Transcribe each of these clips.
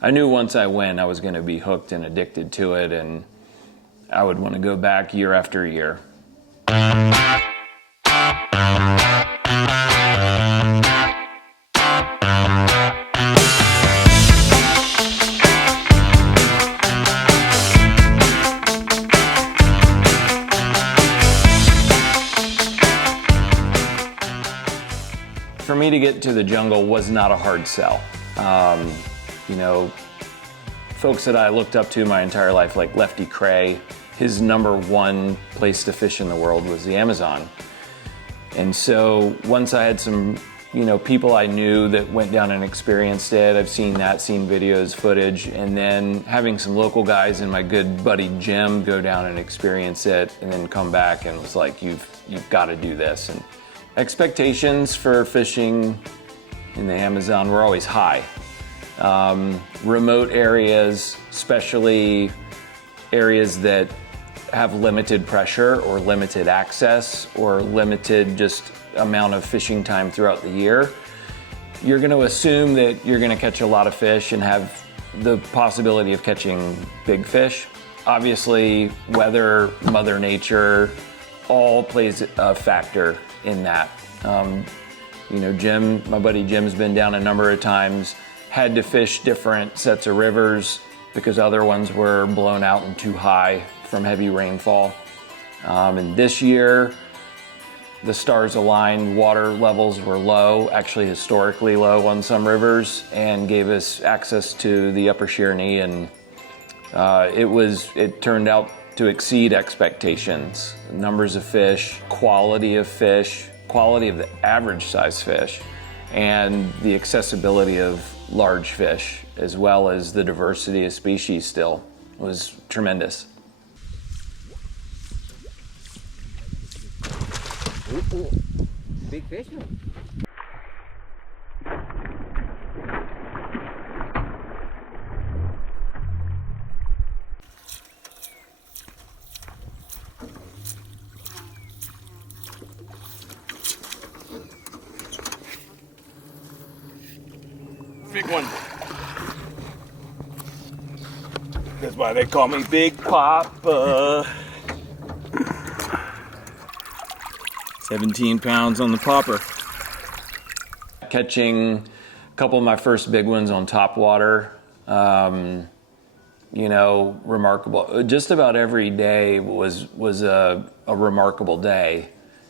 I knew once I went, I was going to be hooked and addicted to it, and I would want to go back year after year. For me to get to the jungle was not a hard sell. You know, folks that I looked up to my entire life, like Lefty Kreh, his #1 place to fish in the world was the Amazon. And so once I had some, people I knew that went down and experienced it, I've seen videos, footage, and then having some local guys and my good buddy Jim go down and experience it and then come back and was like, you've got to do this. And expectations for fishing in the Amazon were always high. Remote areas, especially areas that have limited pressure or limited access or limited just amount of fishing time throughout the year, you're going to assume that you're going to catch a lot of fish and have the possibility of catching big fish. Obviously, weather, Mother Nature, all plays a factor in that. Jim, my buddy Jim's been down a number of times, had to fish different sets of rivers because other ones were blown out and too high from heavy rainfall. And this year, the stars aligned, water levels were low, actually historically low on some rivers, and gave us access to the upper Sheerney, and it turned out to exceed expectations. Numbers of fish, quality of the average size fish, and the accessibility of large fish, as well as the diversity of species still, was tremendous. Ooh, big fish. Big one. That's why they call me Big Papa. 17 pounds on the popper. Catching a couple of my first big ones on top water, remarkable. Just about every day was a remarkable day.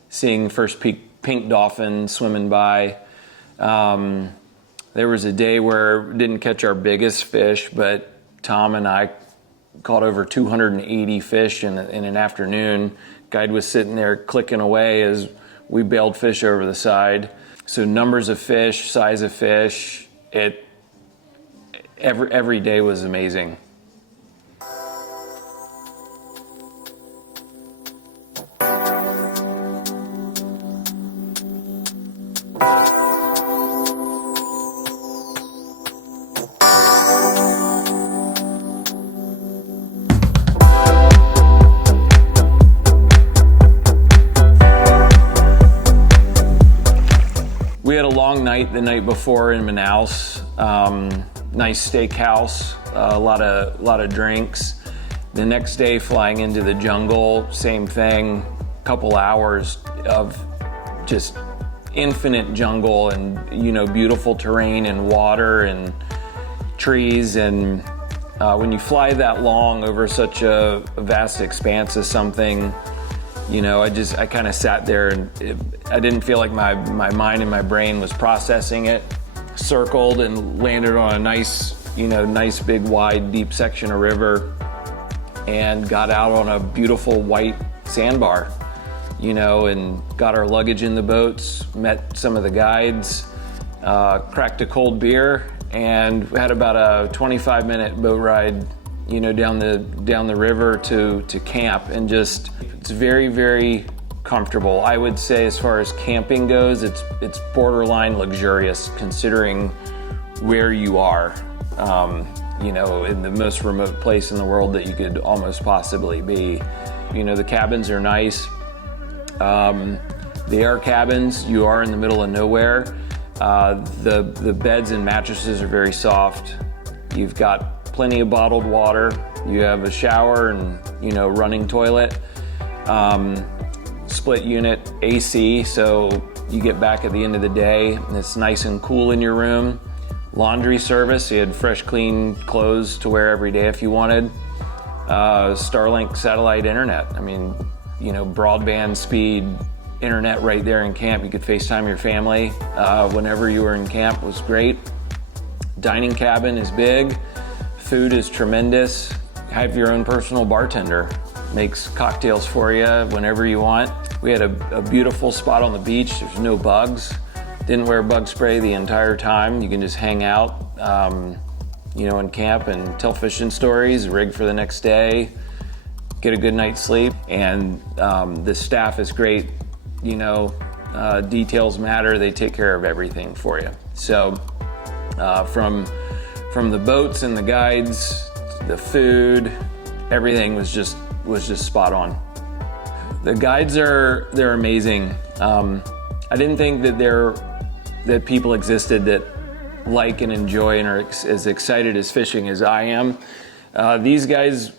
Seeing first pink dolphins swimming by. There was a day where we didn't catch our biggest fish, but Tom and I caught over 280 fish in an afternoon. Guide was sitting there clicking away as we bailed fish over the side. So numbers of fish, size of fish, every day was amazing. We had a long night the night before in Manaus. Nice steakhouse, a lot of drinks. The next day flying into the jungle, same thing. Couple hours of just infinite jungle and beautiful terrain and water and trees. And when you fly that long over such a vast expanse of something, I kind of sat there and I didn't feel like my mind and my brain was processing it. Circled and landed on a nice big wide deep section of river and got out on a beautiful white sandbar, and got our luggage in the boats, met some of the guides, cracked a cold beer, and had about a 25-minute boat ride, down the river to camp, and just it's very, very comfortable. I would say as far as camping goes, it's borderline luxurious considering where you are, in the most remote place in the world that you could almost possibly be. The cabins are nice. They are cabins. You are in the middle of nowhere. The beds and mattresses are very soft. You've got plenty of bottled water. You have a shower and, running toilet. Split unit AC, so you get back at the end of the day and it's nice and cool in your room. Laundry service, you had fresh, clean clothes to wear every day if you wanted. Starlink satellite internet. I mean, broadband speed internet right there in camp. You could FaceTime your family whenever you were in camp. It was great. Dining cabin is big. Food is tremendous. Have your own personal bartender. Makes cocktails for you whenever you want. We had a beautiful spot on the beach. There's no bugs. Didn't wear bug spray the entire time. You can just hang out, in camp and tell fishing stories, rig for the next day, get a good night's sleep. And the staff is great. Details matter. They take care of everything for you. So from the boats and the guides, the food, everything was just spot on. The guides they're amazing. I didn't think that people existed that like and enjoy and are as excited as fishing as I am. These guys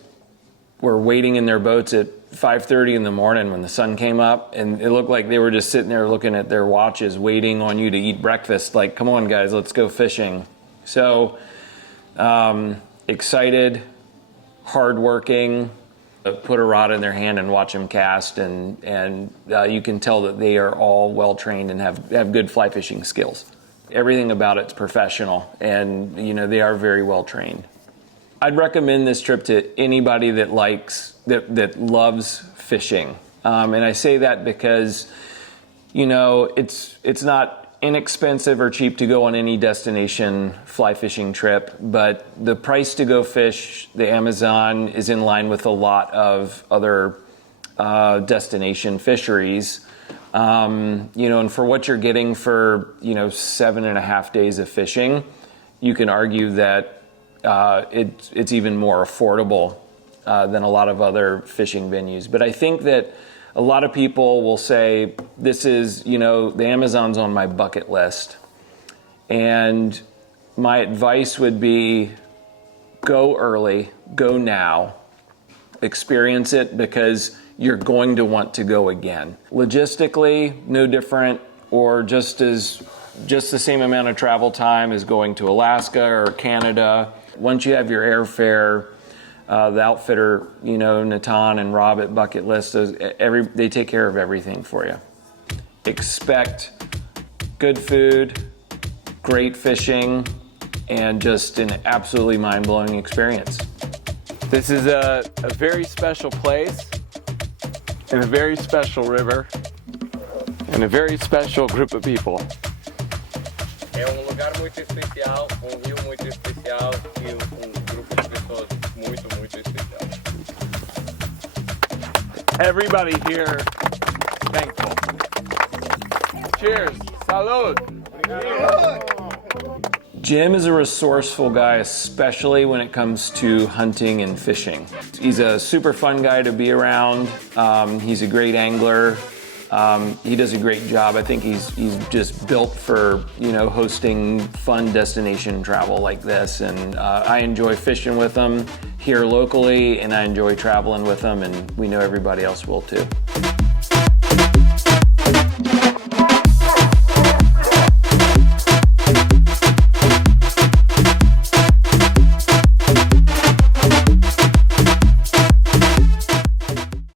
were waiting in their boats at 5:30 in the morning when the sun came up, and it looked like they were just sitting there looking at their watches, waiting on you to eat breakfast. Like, come on, guys, let's go fishing. So excited, hardworking. Put a rod in their hand and watch them cast, and you can tell that they are all well trained and have good fly fishing skills. Everything about it's professional, and they are very well trained. I'd recommend this trip to anybody that loves fishing, and I say that because it's not inexpensive or cheap to go on any destination fly fishing trip, but the price to go fish the Amazon is in line with a lot of other destination fisheries. And for what you're getting for 7.5 days of fishing, you can argue that it's even more affordable than a lot of other fishing venues. But I think that a lot of people will say, this is, the Amazon's on my bucket list. And my advice would be, go early, go now, experience it, because you're going to want to go again. Logistically, no different, or just the same amount of travel time as going to Alaska or Canada. Once you have your airfare, the outfitter, Natan and Rob at Bucket List, they take care of everything for you. Expect good food, great fishing, and just an absolutely mind-blowing experience. This is a very special place, and a very special river, and a very special group of people. É lugar muito especial, rio muito especial e grupo de pessoas muito especial. Everybody here thankful. Cheers. Salud. Jim is a resourceful guy, especially when it comes to hunting and fishing. He's a super fun guy to be around. He's a great angler. He does a great job. I think he's just built for hosting fun destination travel like this. And I enjoy fishing with him here locally, and I enjoy traveling with him, and we know everybody else will too.